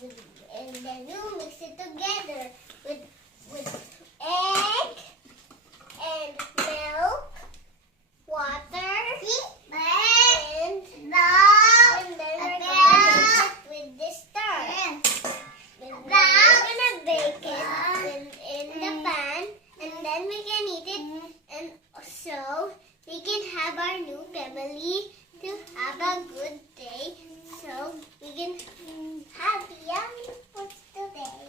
and then you mix it together with egg and milk, water, and then we're gonna mix it with this star. And then we're gonna bake it in the pan, and then we can eat it, and so we can have our new family to have a good day. So we can have yummy foods today.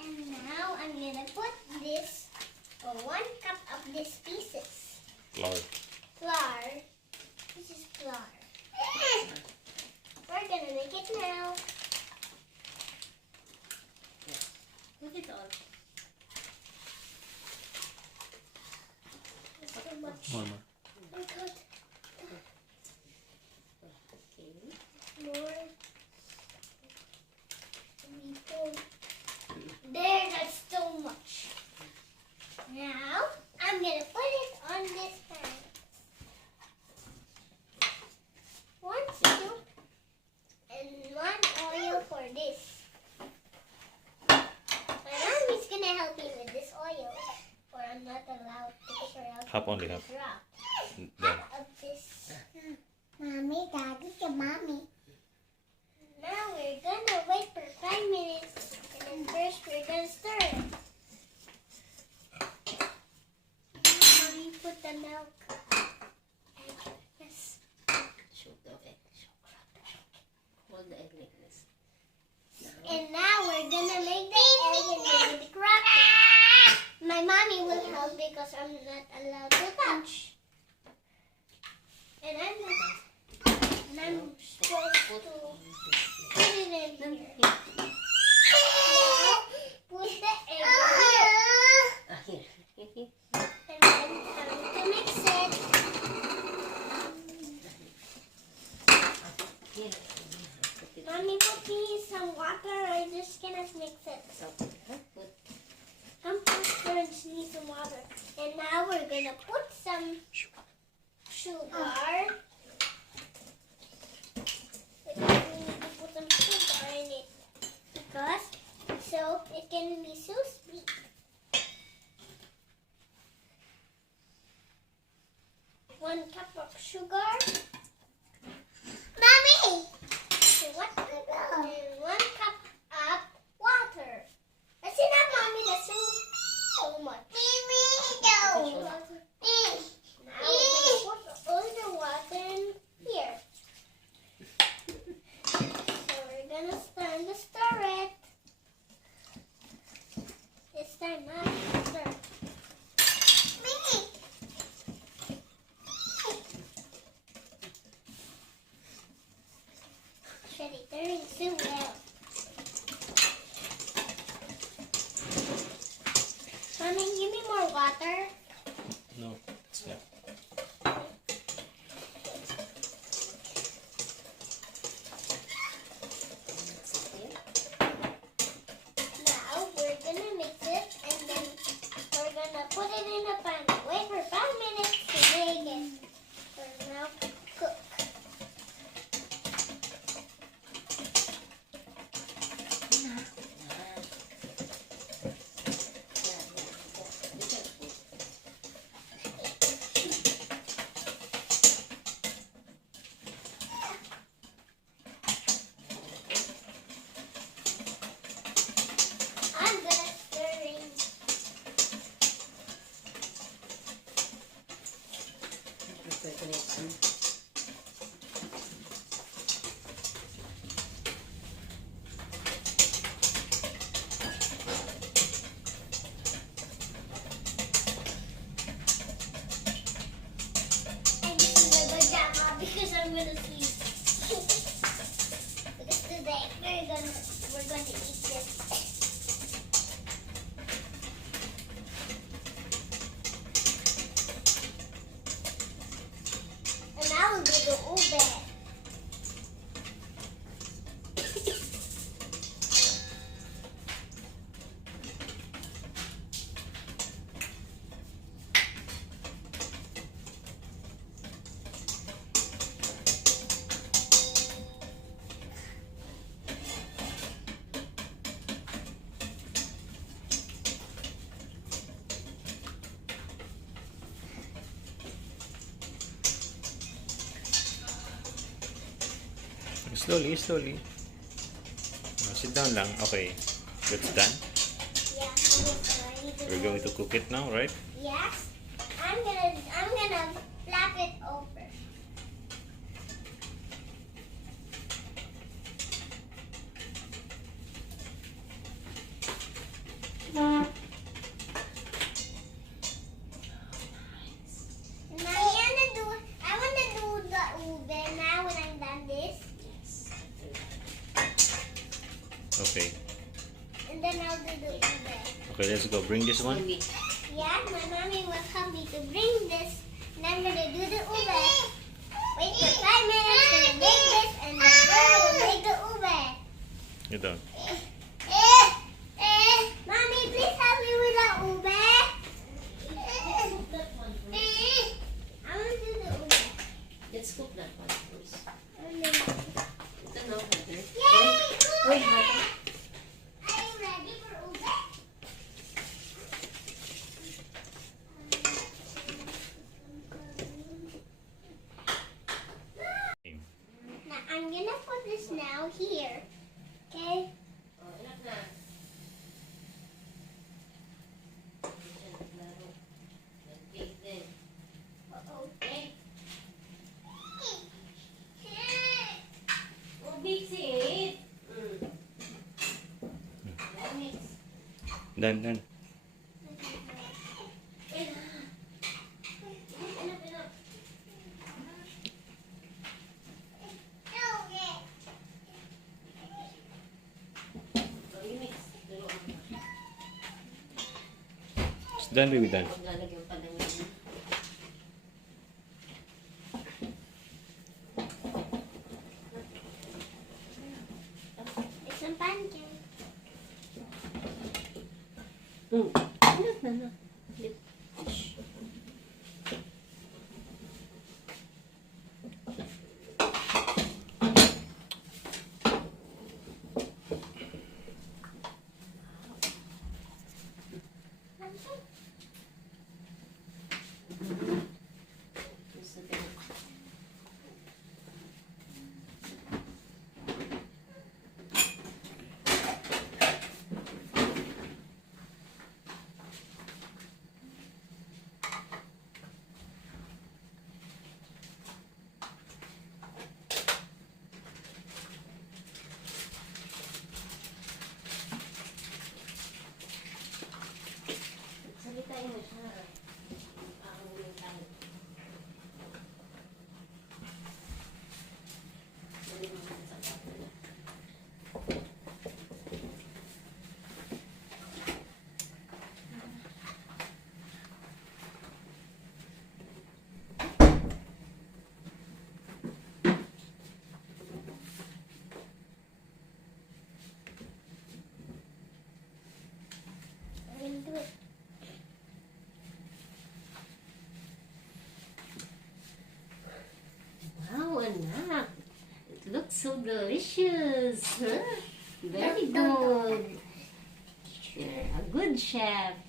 And now I'm gonna put this for 1 cup of these pieces. Flour. This is flour. We're gonna make it now. Look at all. It's too much. More. Oh God. Okay. More. There, that's too much. Now, I'm gonna put it on this pan. 1 soup and 1 oil for this. My mommy's gonna help me with this oil, or I'm not allowed to or Half only, half. drop Then. of this. Mommy, Daddy, your mommy. Now we're gonna wait for 5 minutes, and then first we're gonna stir it. Mommy, put the milk. Yes. Shoot the egg. Hold the egg like this. And now we're gonna make the egg and we're gonna crack it. My mommy will help because I'm not allowed to touch. And I'm supposed to put it in here. Now, put the egg here. Ah, here. And then time to mix it. Here. Mommy, put me some water. I just cannot mix it. So, put. Come first, I just need some water. And now we're gonna put some sugar. Because we need to put some sugar in it. Because so it can be so sweet. One cup of sugar. Mommy! So what? And 1 cup of water. That's enough, Mommy. That's so much. Mommy, no. Now we're gonna put all the water in here. So we're gonna start to stir it. This time, not stir. It's ready, turning so well. Mommy, give me more water. No. Yeah. Now we're gonna mix it and then we're gonna put it in a pan. Wait for 5 minutes to bake it. So now cook. I'm gonna stirring. I'm using my pajama because I'm gonna sleep. Because today we're gonna eat this. And now we'll do the ube. Slowly, slowly. Sit down lang. Okay. That's done. Yeah. I need to We're going to cook it now, right? Yes. I'm gonna flap it over. And I wanna do the ube now when I'm done this. Okay. And then I'll do the ube. Okay, let's go. Bring this one. Maybe. Yeah, my mommy will help me to bring this. And I'm gonna do the ube. Wait for 5 minutes, gonna make this, and then we'll make the ube. You're done. Mommy, please help me with the ube. Cook that one first. I want to do the ube. Let's cook that one first. Yay! Ito no, butter. Ube! Wait, butter. Are you ready for ube? Now I'm gonna put this now here. Okay? Oh, enough na. Ayan, laro. Pancake din. Okay. Oh, mix it. Mix. Done, done. Enough. So, you mix. Dalawa mo. It's done, baby, done. Huwag lalagyan pa ng yun. It's some pancake. Enough na. Shh. Gusto din. Salitain mo siya. Ang tayo. Dali mo sa kapo na. I'm gonna do it. Wow, anak. It looks so delicious. Huh? Very good. You're a good chef.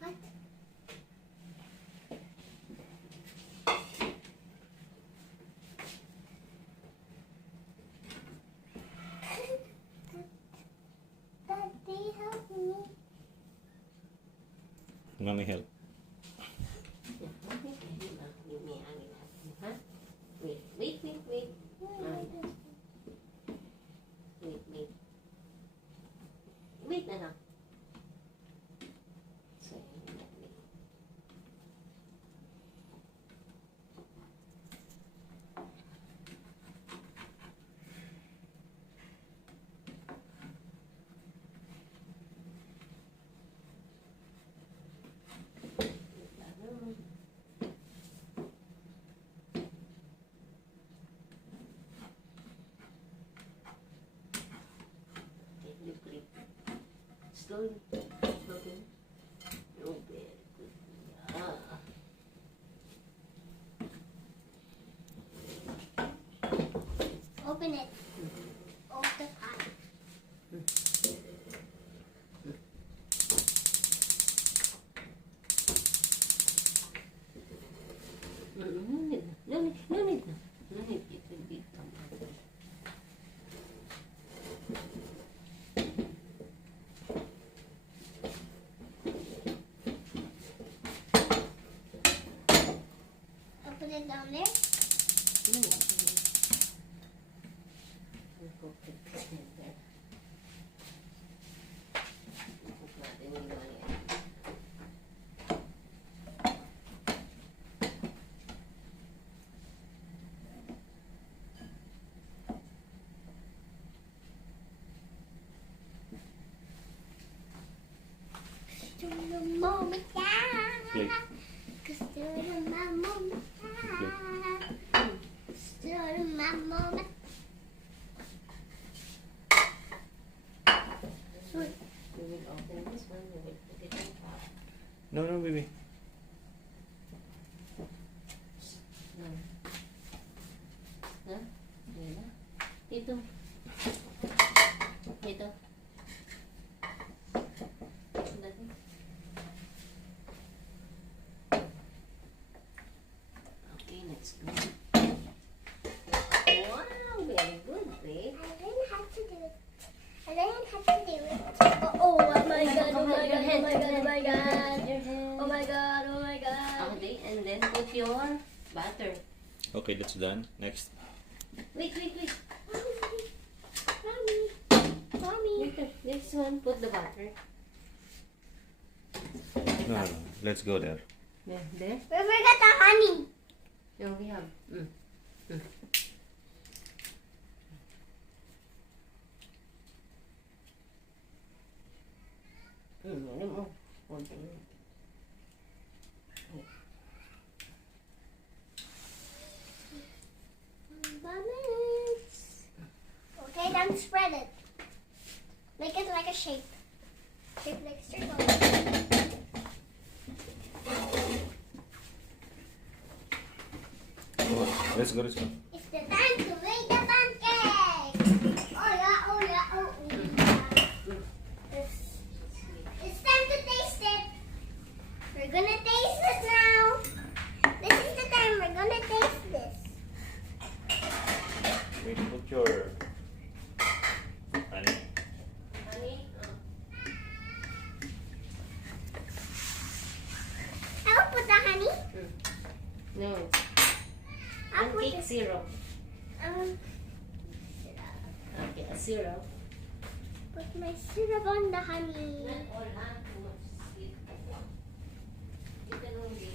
What? Daddy, help me. Mommy, help. Wait. Wait, anak. So, you click. Slowly. Okay. Oh, very good. Yeah. open it. Off the pot. No need. No need. No need. No need. It will be come out. I'll put it down there. No need. We'll cook it there. Cook natin yung ganyan. Gusto ng mama Plate. Gusto ng mama Gusto ng mama We will open this one. We will put it on top. No, no, baby. No. No? Ayan na. Dito. Dito. Dito. Okay, let's go. Wow, very good, babe. I learned how to do it. I learned how to do it. Oh my god, oh my god, oh my god, oh my god. Your hand. Oh my god, oh my god. Okay, and then put your butter. Okay, that's done. Next. Wait. Mommy. Mommy. Later, next one, put the butter. No, no, no. Let's go there. There. We forgot the honey. Here we have. Ano mo? Konti. Bananas. Okay, then spread it. Make it like a shape. Shape like a circle. Oh, let's go, let's go. It's the time to make the pancake. Oh yeah, oh yeah, oh yeah. It's time to taste it. We're gonna taste it now. This is the time we're gonna taste this. Wait, put your honey. Honey? I'll put the honey. No. I'll put Pancake syrup. um, Okay, a syrup. put my syrup on the honey. Not all, ha? Too much sweet. You can only...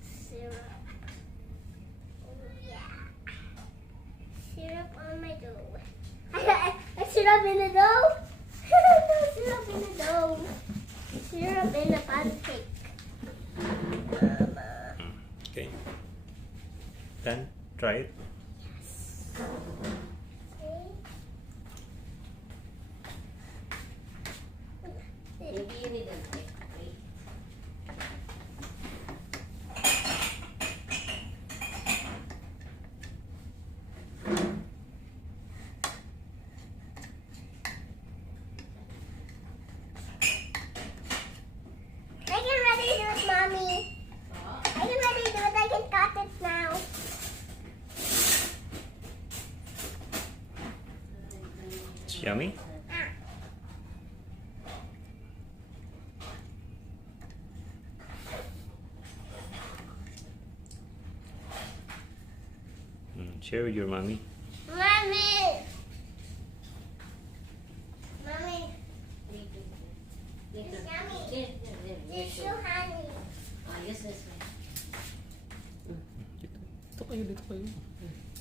Syrup. Oh yeah. Syrup on my dough. Syrup in the dough? No syrup in the dough. Syrup in the pancake. Mama. Okay. Done. Try it. Maybe you need an egg. Wait. I can ready to do it, Mommy. I can ready to do it. I can cut it now. It's yummy. Share with your mommy. Mommy. Mommy. Later. It's Later. yummy. There. There's still honey. Ah, yes, this way. Dito kayo, dito kayo.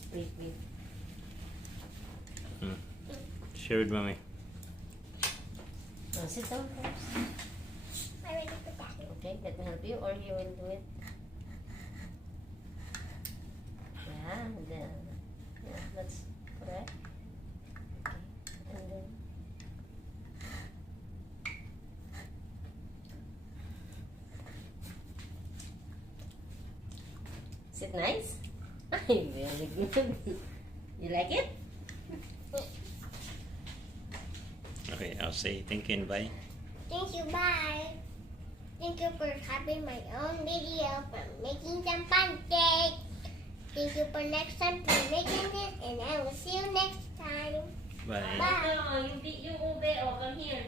Wait. Share with mommy. Sit down first. I already put that. Okay, let me help you, or you will do it. Yeah, that's correct. Okay, and then it nice? Ay, very good. You like it? Okay, I'll say thank you and bye. Thank you, bye. Thank you for having my own video for making some pancake. Thank you for next time for making this, and I will see you next time. Bye. Bye. Oh, you beat your ube. Oh, come here.